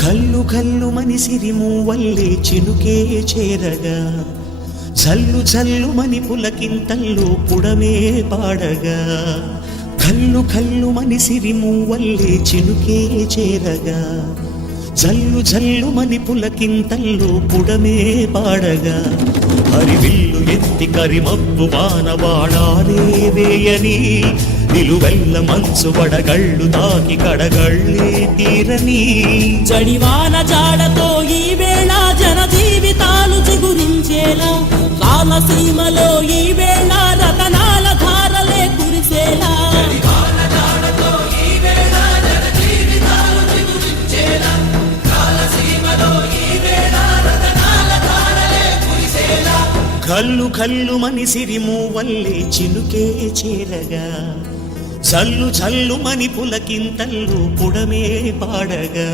కల్లు కల్లు మని సిరిమూవల్లే చినుకే చేరగా జల్లు జల్లు మని పులకింతల్లో పుడమే పాడగా కల్లు కల్లు మని సిరిమూవల్లే చినుకే చేరగా జల్లు జల్లు మని పులకింతల్లో పుడమే పాడగా హరివిల్లు ఎత్తి కరిమబ్బు వానవాడాలే వేయని నిలువెల్ల మంచు వడగళ్ళు తాకి కడగళ్ళే తీరని జడివాన జాడతో ఈ వేళ జన జీవితాలు చిగురించేలా రామసీమలో ఈ వేళ రతనాల ధారలే కురిసేలా కల్లు కల్లు మని సిరిమూవల్లే చినుకే చేరగా జల్లు జల్లు మని పులకింతల్లు పుడమే పాడగా